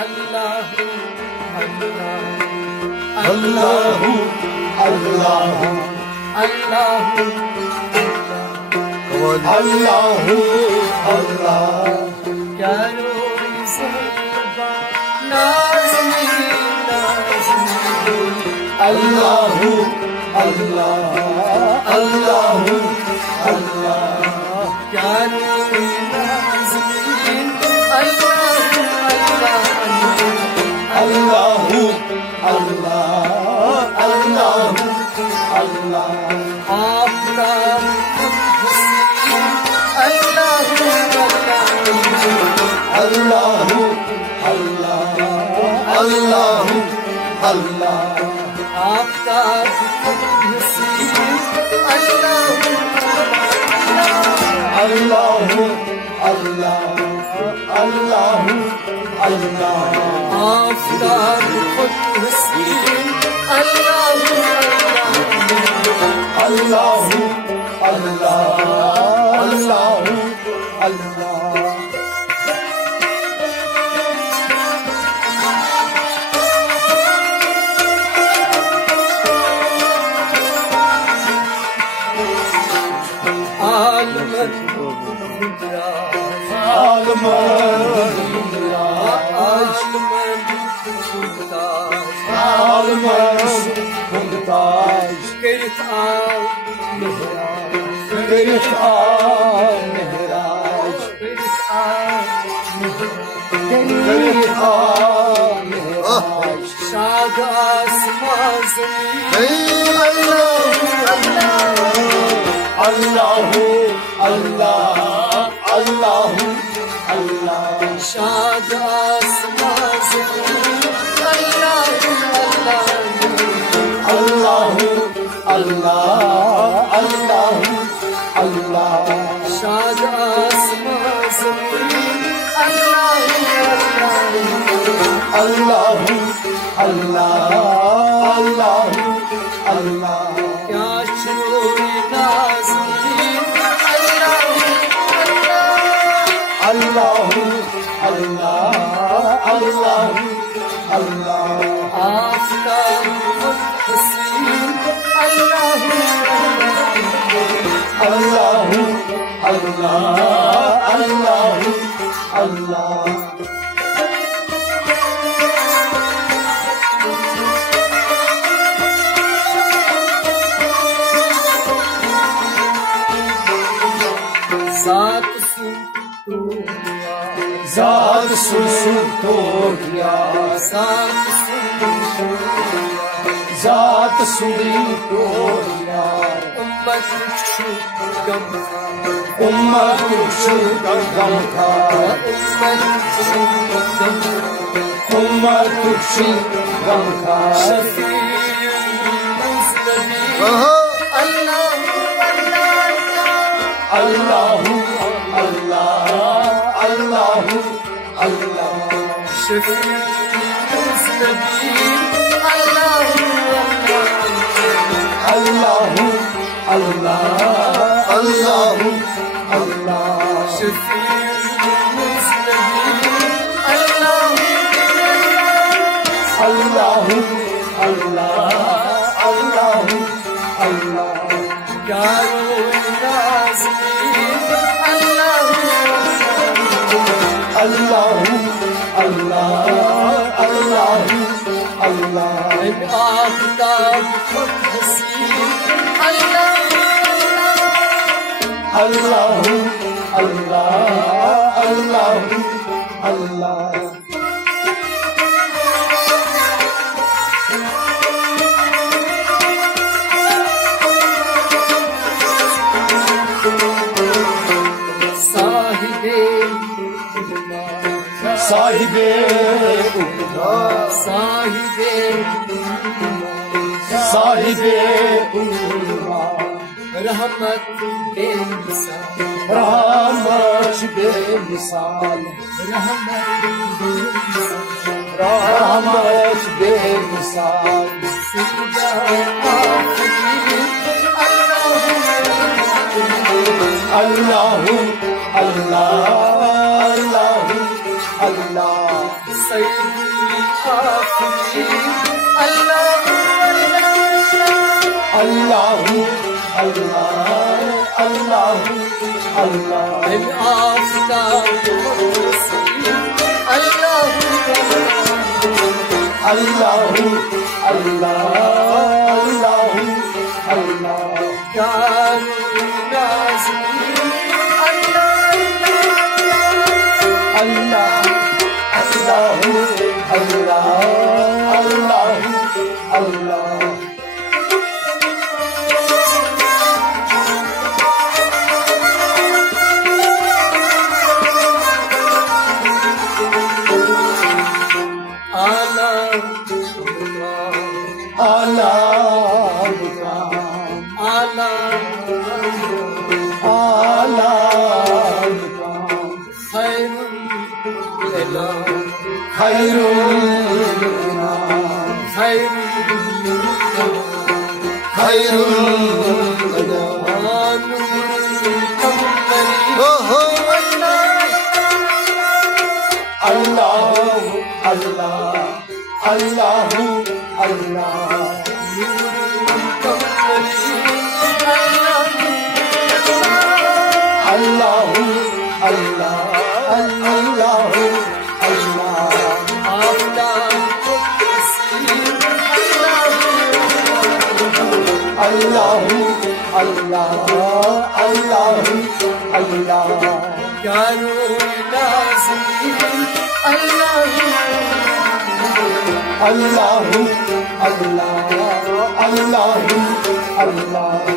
अल्लाहु अल्लाहु अल्लाहु अल्लाहु अल्लाहु अल्लाह प्यारो अल्लाहु अल्लाह अल्लाहु अल्लाह प्यारो अल्लाहु अल्लाह अल्लाहु अल्लाह आपका अल्लाहु अल्लाहु अल्लाह अल्लाहु अल्लाह आपका अल्लाहु अल्लाहु अल्लाह अल्लाहु अल्लाह आपका अल्लाहु अल्लाहु अल्लाह अल्लाहु अल्लाह अल्लाहु अल्लाह अल्लाहु अल्लाह शाद आसमां अल्लाहु अल्लाह अल्लाहु अल्लाह शाद आसमां अल्लाहु अल्लाह अल्लाहु अल्लाह क्या छोड़े नाज़नीन अल्लाहु अल्लाह अल्लाहु अल्लाह आपका हसीन अल्लाहु अल्लाहु अल्लाहु अल्लाह ज़ात सुन तोड़िया ज़ात सुनी तोड़िया उम्मत उम्मत गम था उम्मत गम था अल्लाहु अल्लाह अल्लाहु अल्लाह अल्लाहु अल्लाह अल्लाहु अल्लाह अल्लाहु अल्लाह अल्लाहु अल्लाह अल्लाहु अल्लाह अल्लाहु अल्लाह अल्लाहु अल्लाह अल्लाहु अल्लाह साहिबे साहिबे रहमत बेमिसाल रहमत बेमिसाल रहमत बेमिसाल अल्लाहु अल्लाह अल्लाहु अल्लाह सैयदुल आफरीन अल्लाह अल्लाह अल्लाह अल्लाह अल्लाह बिन आफताब मुर्सिल अल्लाह अल्लाह अल्लाह अल्लाह अल्लाह यारो नाज़रीन अल्लाह अल्लाह अल्लाह अल्लाह अल्लाह आला आला आला खैरुल इनाम खैरुल खैरुल अल्लाह अल्लाह अल्लाह अल्लाह अल्लाह अल्लाह अल्लाह अल्लाह अल्लाह अल्लाह अल्लाह अल्लाह यारो नाज़रीन अल्लाह अल्लाह अल्लाह अल्लाह अल्लाह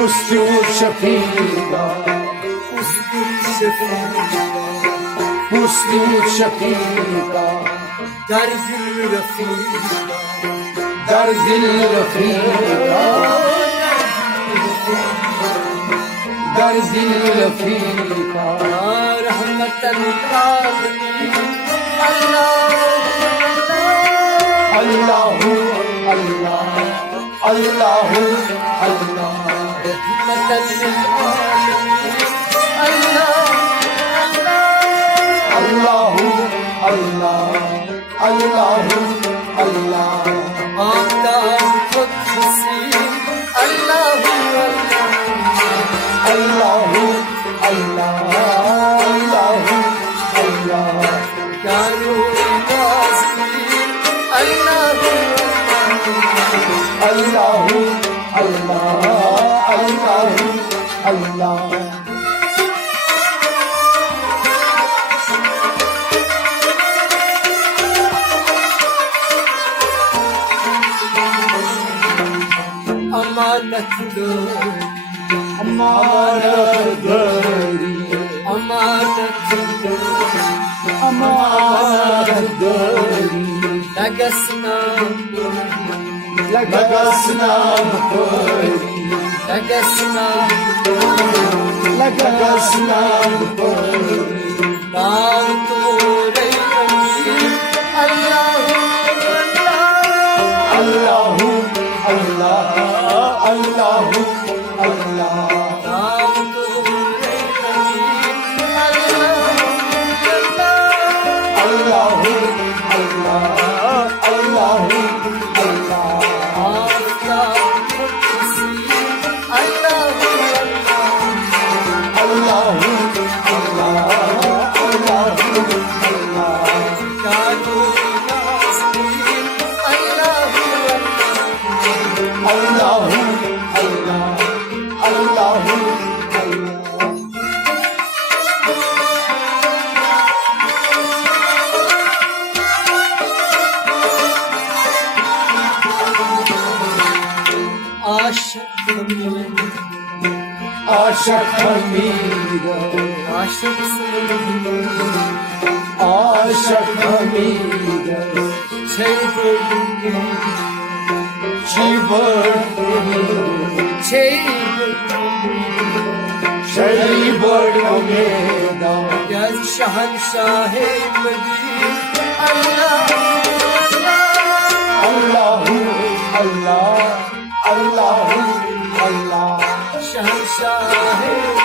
उसकुत शफीका उसकुत शफीका दर्दिल रफीका दर्दिल रफीका दर्दिल रफीका रहमतल आलमीन अल्लाह अल्लाह अल्लाह अल्लाह अल्लाह रहमतल आलमीन अल्लाह अल्लाह अल्लाह अल्लाह अल्लाह आफ़ताब क़ुद्सी अल्लाह अल्लाह अल्लाह अल्लाह अल्लाह यारो नाज़रीन अल्लाह अल्लाह अल्लाह अल्लाह अल्लाह अमानत अमानत गरी अमानत अमानत गरी लगसना लगसना परी लगसना लगसना परी नाम तोरे अमीर अल्लाह अल्लाह अल्लाह अल्लाह अल्लाह नाम तोरे अमीर अल्लाह अल्लाह अल्लाह अल्लाह अल्लाह आफ़ताब क़ुद्सी अल्लाह अल्लाह अल्लाह अल्लाह अल्लाह यारो नाज़रीन अल्लाह अल्लाह अल्लाह अल्लाह अल्लाह आशिक़ आशिक़ हमीद आशिक़ आशिक़ हमीद शरीबड़ मेदा शहनशाह मदीन अल्लाह शहंशाह